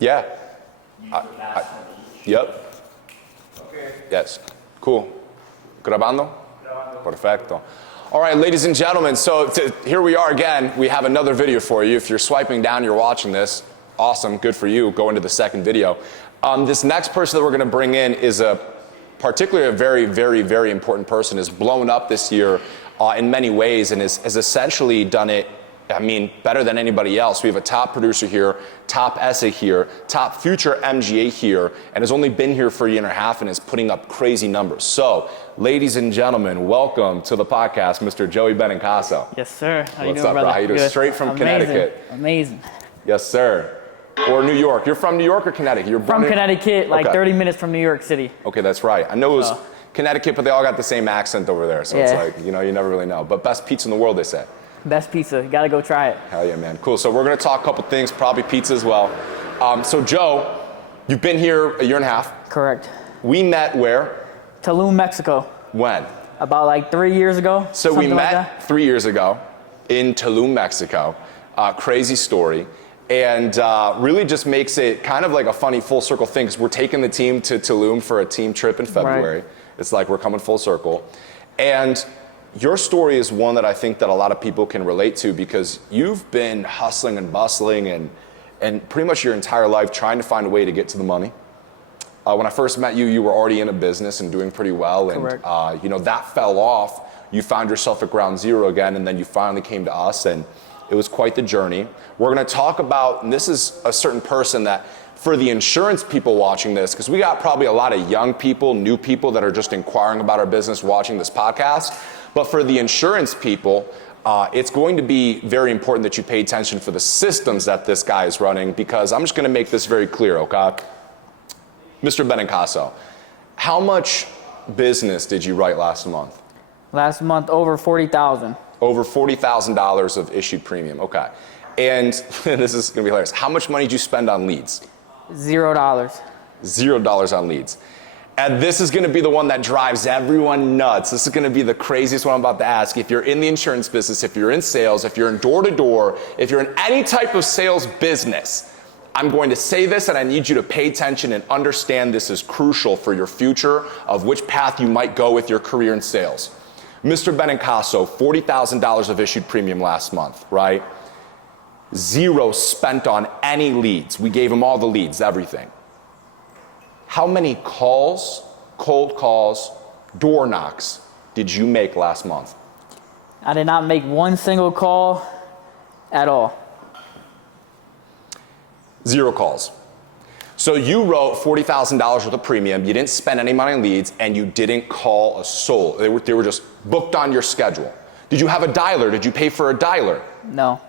Yeah. Yep. Okay. Yes. Cool. Grabando? Perfecto. All right, ladies and gentlemen, so here we are again. We have another video for you. If you're swiping down, you're watching this. Awesome, good for you. Go into the second video. This next person that we're going to bring in is particularly a very, very, very important person. Has blown up this year in many ways and has essentially done it, I mean, better than anybody else. We have a top producer here, top essay here, top future MGA here, and has only been here for a year and a half and is putting up crazy numbers. So, ladies and gentlemen, welcome to the podcast, Mr. Joey Benincaso. Yes, sir. How you What's doing, up, brother? bro? How you doing? Good. Straight from Amazing. Connecticut. Amazing. Yes, sir. Or New York. You're from New York or Connecticut? You're born From Connecticut, like Okay. 30 minutes from New York City. Okay, that's right. I know it was Connecticut, but they all got the same accent over there. So it's Yeah. like, you know, you never really know. But best pizza in the world, they say. Best pizza. You gotta go try it. Hell yeah, man. Cool. So we're going to talk a couple things, probably pizza as well. So Joe, you've been here a year and a half. Correct. We met where? Tulum, Mexico. When? About like 3 years ago. So we something like met that. 3 years ago in Tulum, Mexico. Crazy story. And really just makes it kind of like a funny full circle thing because we're taking the team to Tulum for a team trip in February. Right. It's like we're coming full circle. And your story is one that I think that a lot of people can relate to because you've been hustling and bustling and pretty much your entire life trying to find a way to get to the money. When I first met you, you were already in a business and doing pretty well. Correct. And you know, that fell off. You found yourself at ground zero again, and then you finally came to us, and it was quite the journey. We're gonna talk about, and this is a certain person that, for the insurance people watching this, because we got probably a lot of young people, new people that are just inquiring about our business watching this podcast. But for the insurance people, it's going to be very important that you pay attention for the systems that this guy is running, because I'm just gonna make this very clear, okay? Mr. Benincaso, how much business did you write last month? Last month, over 40,000. Over $40,000 of issued premium, okay. And this is gonna be hilarious. How much money did you spend on leads? $0. $0 on leads. And this is gonna be the one that drives everyone nuts. This is gonna be the craziest one I'm about to ask. If you're in the insurance business, if you're in sales, if you're in door-to-door, if you're in any type of sales business, I'm going to say this and I need you to pay attention and understand this is crucial for your future of which path you might go with your career in sales. Mr. Benincaso, $40,000 of issued premium last month, right? 0 spent on any leads. We gave him all the leads, everything. How many calls, cold calls, door knocks did you make last month? I did not make one single call at all. 0 calls. So you wrote $40,000 worth of premium, you didn't spend any money on leads, and you didn't call a soul. They were just booked on your schedule. Did you have a dialer? Did you pay for a dialer? No.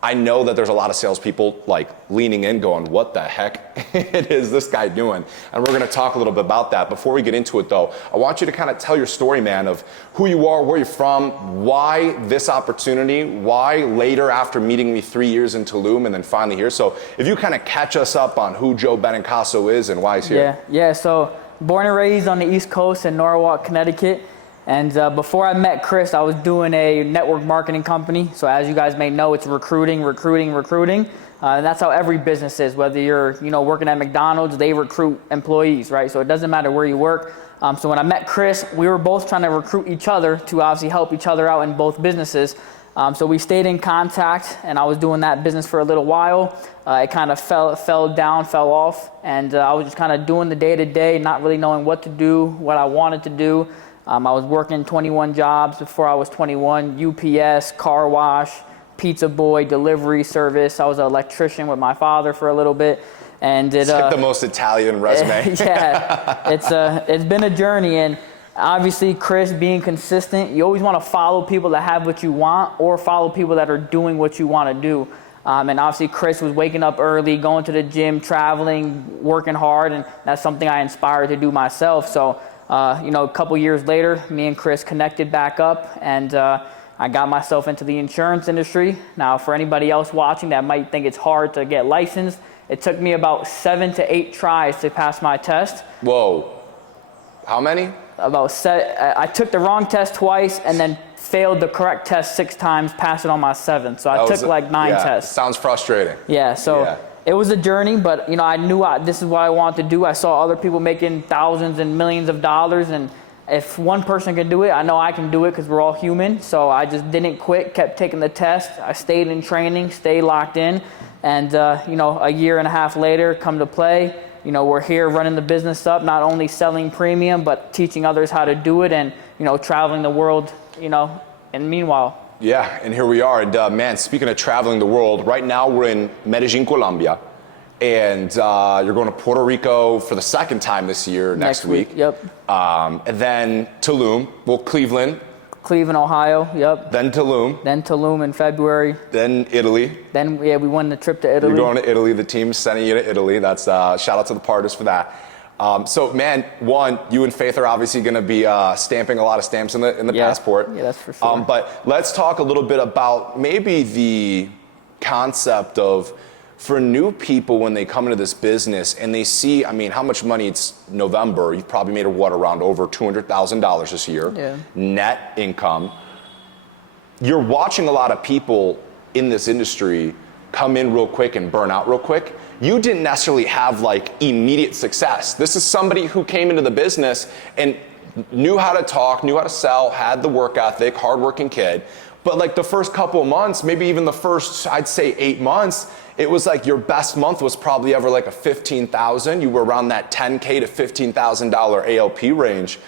I know that there's a lot of salespeople like leaning in going, what the heck is this guy doing? And we're gonna talk a little bit about that. Before we get into it though, I want you to kind of tell your story, man, of who you are, where you're from, why this opportunity, why later after meeting me 3 years in Tulum and then finally here. So if you kind of catch us up on who Joe Benincaso is and why he's here. Yeah, so born and raised on the East Coast in Norwalk, Connecticut. And before I met Chris, I was doing a network marketing company. So as you guys may know, it's recruiting. And that's how every business is. Whether you're, working at McDonald's, they recruit employees, right? So it doesn't matter where you work. So when I met Chris, we were both trying to recruit each other to obviously help each other out in both businesses. So we stayed in contact, and I was doing that business for a little while. It kind of fell off, and I was just kind of doing the day-to-day, not really knowing what to do, what I wanted to do. I was working 21 jobs before I was 21, UPS, car wash, pizza boy, delivery service. I was an electrician with my father for a little bit. And it's like the most Italian resume. Yeah, it's been a journey. And obviously, Chris, being consistent, you always want to follow people that have what you want or follow people that are doing what you want to do. And obviously, Chris was waking up early, going to the gym, traveling, working hard, and that's something I inspired to do myself. So, a couple years later, me and Chris connected back up, and I got myself into the insurance industry. Now, for anybody else watching that might think it's hard to get licensed, it took me about 7 to 8 tries to pass my test. Whoa. How many? I took the wrong test twice and then failed the correct test 6 times, passed it on my 7th. So I took like 9 tests. Sounds frustrating. Yeah, so it was a journey, but I knew this is what I wanted to do. I saw other people making thousands and millions of dollars, and if one person can do it, I know I can do it because we're all human. So I just didn't quit, kept taking the test. I stayed in training, stayed locked in, and a year and a half later, come to play. We're here running the business up, not only selling premium, but teaching others how to do it, and traveling the world. And meanwhile. Yeah, and here we are. And man, speaking of traveling the world, right now we're in Medellin, Colombia, and you're going to Puerto Rico for the second time this year, next week. Yep. And then Tulum, Cleveland. Cleveland, Ohio, yep. Then Tulum. Then Tulum in February. Then Italy. Then, we won the trip to Italy. You're going to Italy. The team's sending you to Italy. That's shout out to the partners for that. So, man, one, you and Faith are obviously going to be stamping a lot of stamps in the passport. Yeah, that's for sure. But let's talk a little bit about maybe the concept of, for new people when they come into this business and they see, how much money, it's November, you've probably made around over $200,000 this year, net income. You're watching a lot of people in this industry come in real quick and burn out real quick. You didn't necessarily have immediate success. This is somebody who came into the business and knew how to talk, knew how to sell, had the work ethic, hardworking kid. But the first couple of months, maybe even the first, I'd say 8 months, it was your best month was probably ever a 15,000. You were around that 10K to $15,000 ALP range.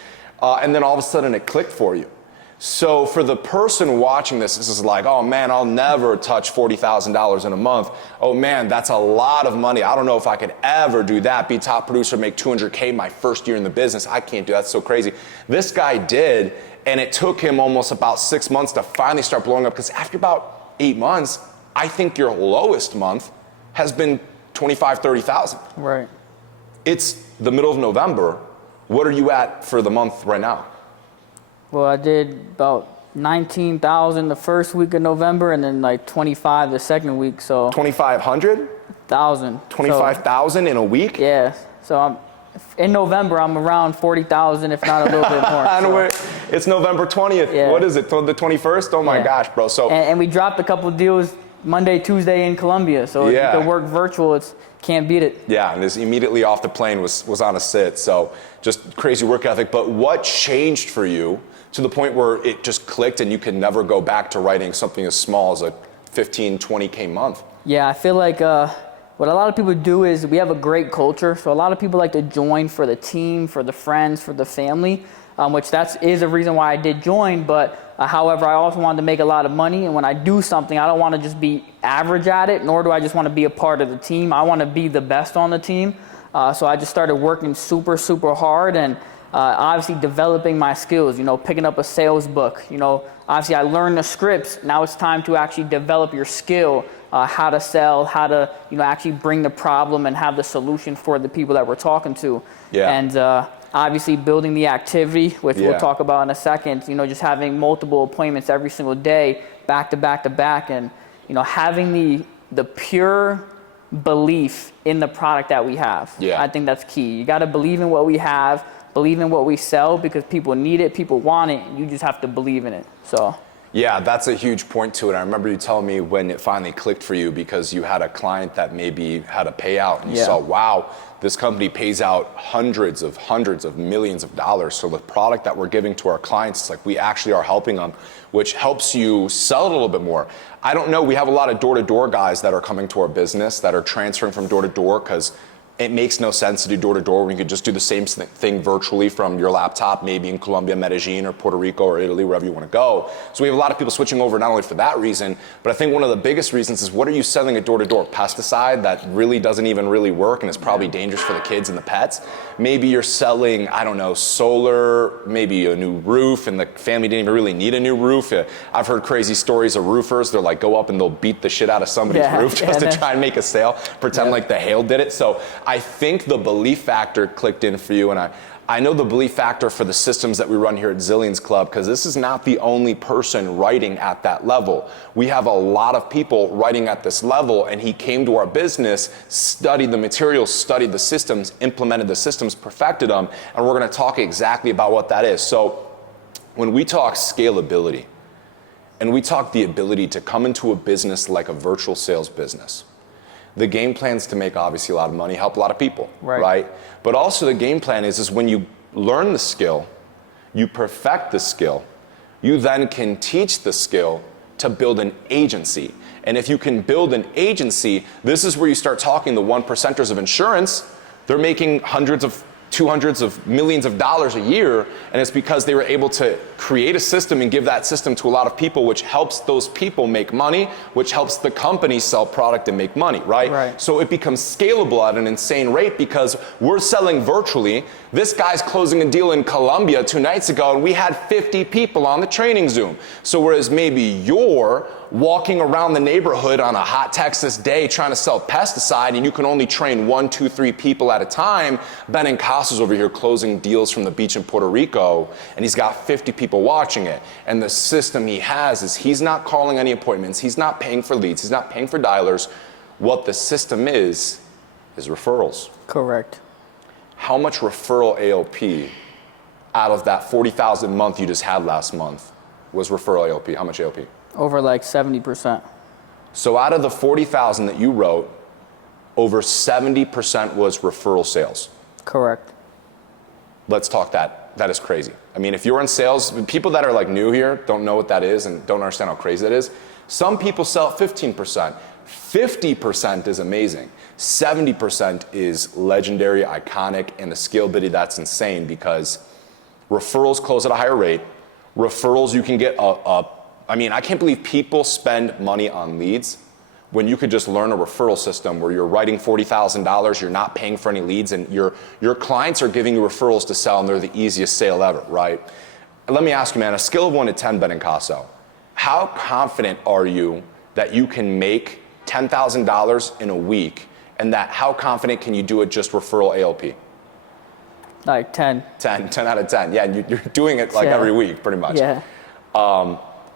And then all of a sudden it clicked for you. So for the person watching this is oh man, I'll never touch $40,000 in a month. Oh man, that's a lot of money. I don't know if I could ever do that. Be top producer, make 200K my first year in the business. I can't do that. That's so crazy. This guy did, and it took him almost about 6 months to finally start blowing up, because after about 8 months, I think your lowest month has been 25, 30,000. Right. It's the middle of November. What are you at for the month right now? Well, I did about 19,000 the first week of November, and then 25 the second week. So 2,500? 25,000 in a week? Yeah. So in November, I'm around 40,000, if not a little bit more. So. It's November 20th. Yeah. What is it? The 21st? Oh my gosh, bro. So and we dropped a couple deals Monday, Tuesday in Colombia. So if you can work virtual, can't beat it. Yeah, and this immediately off the plane was on a sit. So just crazy work ethic. But what changed for you to the point where it just clicked and you can never go back to writing something as small as a 15, 20K month? Yeah, I feel like what a lot of people do is we have a great culture. So a lot of people like to join for the team, for the friends, for the family, which is a reason why I did join. But however, I also wanted to make a lot of money. And when I do something, I don't want to just be average at it, nor do I just want to be a part of the team. I want to be the best on the team. So I just started working super, super hard, and obviously developing my skills, picking up a sales book. Obviously I learned the scripts. Now it's time to actually develop your skill, how to sell, how to, actually bring the problem and have the solution for the people that we're talking to. Yeah. And obviously building the activity, which we'll talk about in a second, just having multiple appointments every single day, back to back to back, and, having the pure belief in the product that we have. Yeah. I think that's key. You got to believe in what we have, believe in what we sell, because people need it, people want it, and you just have to believe in it. So yeah, that's a huge point to it. I remember you telling me when it finally clicked for you, because you had a client that maybe had a payout, and you saw, wow, this company pays out hundreds of millions of dollars. So the product that we're giving to our clients, it's we actually are helping them, which helps you sell it a little bit more. I don't know, we have a lot of door-to-door guys that are coming to our business that are transferring from door-to-door, because it makes no sense to do door-to-door when you could just do the same thing virtually from your laptop, maybe in Colombia, Medellin, or Puerto Rico, or Italy, wherever you want to go. So we have a lot of people switching over, not only for that reason, but I think one of the biggest reasons is, what are you selling at door-to-door? Pesticide that really doesn't even really work and is probably dangerous for the kids and the pets. Maybe you're selling, I don't know, solar, maybe a new roof, and the family didn't even really need a new roof. I've heard crazy stories of roofers. They're go up and they'll beat the shit out of somebody's roof just to try and make a sale, pretend like the hail did it. So I think the belief factor clicked in for you, and I know the belief factor for the systems that we run here at Zillions Club, because this is not the only person writing at that level. We have a lot of people writing at this level, and he came to our business, studied the materials, studied the systems, implemented the systems, perfected them, and we're going to talk exactly about what that is. So when we talk scalability, and we talk the ability to come into a business like a virtual sales business, The game plan is to make obviously a lot of money, help a lot of people, Right. right? But also the game plan is when you learn the skill, you perfect the skill, you then can teach the skill to build an agency. And if you can build an agency, this is where you start talking the 1%ers of insurance. They're making hundreds of millions of dollars a year, and it's because they were able to create a system and give that system to a lot of people, which helps those people make money, which helps the company sell product and make money, right? Right. So it becomes scalable at an insane rate because we're selling virtually. This guy's closing a deal in Colombia 2 nights ago, and we had 50 people on the training Zoom. So whereas maybe you're walking around the neighborhood on a hot Texas day trying to sell pesticide and you can only train 1, 2, 3 people at a time, Benincaso's over here closing deals from the beach in Puerto Rico, and he's got 50 people watching it. And the system he has is he's not calling any appointments, he's not paying for leads, he's not paying for dialers. What the system is referrals. Correct. How much referral ALP out of that 40,000 month you just had last month was referral ALP? How much ALP? Over like 70%. So out of the 40,000 that you wrote, over 70% was referral sales. Correct. Let's talk that. That is crazy. I mean, if you're in sales, people that are like new here don't know what that is and don't understand how crazy that is. Some people sell at 15%. 50% is amazing. 70% is legendary, iconic, and the scalability that's insane because referrals close at a higher rate. Referrals, you can get I mean, I can't believe people spend money on leads when you could just learn a referral system where you're writing $40,000, you're not paying for any leads, and your clients are giving you referrals to sell, and they're the easiest sale ever, right? And let me ask you, man, a scale of 1 to 10, Benincaso, how confident are you that you can make $10,000 in a week, and that how confident can you do it just referral ALP? Like 10. 10 out of 10. Yeah, and you're doing it like every week, pretty much. Yeah.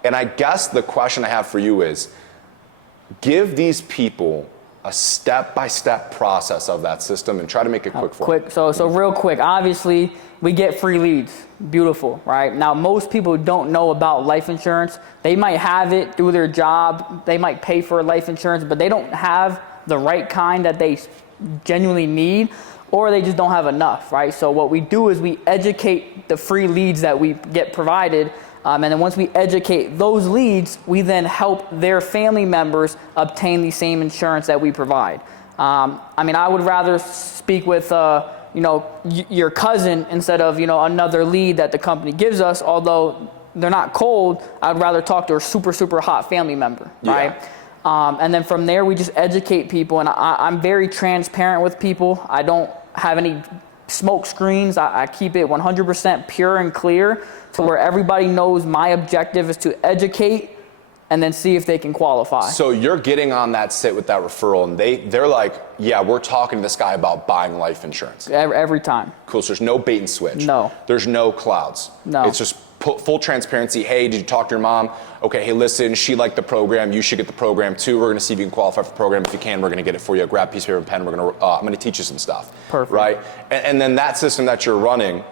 And I guess the question I have for you is, give these people a step-by-step process of that system and try to make it quick for them. So real quick, obviously we get free leads. Beautiful, right? Now most people don't know about life insurance. They might have it through their job. They might pay for life insurance, but they don't have the right kind that they genuinely need, or they just don't have enough, right? So what we do is we educate the free leads that we get provided. And then once we educate those leads, we then help their family members obtain the same insurance that we provide. I mean, I would rather speak with, your cousin instead of, another lead that the company gives us. Although they're not cold, I'd rather talk to a super, super hot family member, right? And then from there, we just educate people. And I'm very transparent with people. I don't have any smoke screens. I keep it 100% pure and clear to where everybody knows my objective is to educate and then see if they can qualify. So you're getting on that sit with that referral and they're like, yeah, we're talking to this guy about buying life insurance. Every time. Cool, so there's no bait and switch. No. There's no clouds. No. It's just full transparency. Hey, did you talk to your mom? Okay, hey, listen, she liked the program. You should get the program too. We're gonna see if you can qualify for the program. If you can, we're gonna get it for you. Grab a piece of paper and pen. I'm gonna teach you some stuff. Perfect. Right? And then that system that you're running,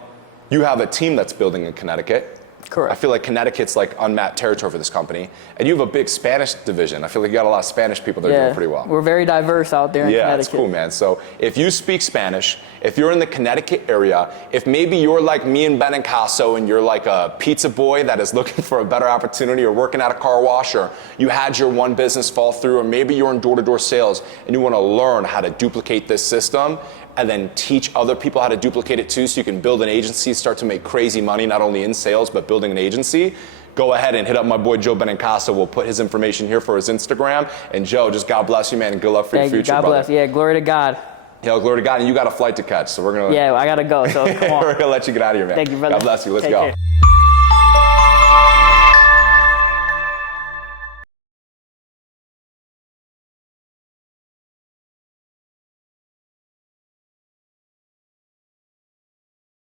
you have a team that's building in Connecticut. Correct. I feel like Connecticut's like unmapped territory for this company. And you have a big Spanish division. I feel like you got a lot of Spanish people that are doing pretty well. We're very diverse out there in Connecticut. Yeah, it's cool, man. So if you speak Spanish, if you're in the Connecticut area, if maybe you're like me and Benincaso and you're like a pizza boy that is looking for a better opportunity or working at a car wash, or you had your one business fall through, or maybe you're in door-to-door sales and you want to learn how to duplicate this system and then teach other people how to duplicate it too, so you can build an agency, start to make crazy money, not only in sales, but building an agency, go ahead and hit up my boy Joe Benincaso. We'll put his information here for his Instagram. And Joe, just God bless you, man, and good luck for your future, God brother. bless. Yeah, glory to God. Yeah, glory to God. And you got a flight to catch, so we're going to... Yeah, I got to go, so come on. We're going to let you get out of here, man. Thank you, brother. God bless you. Let's Take go. care.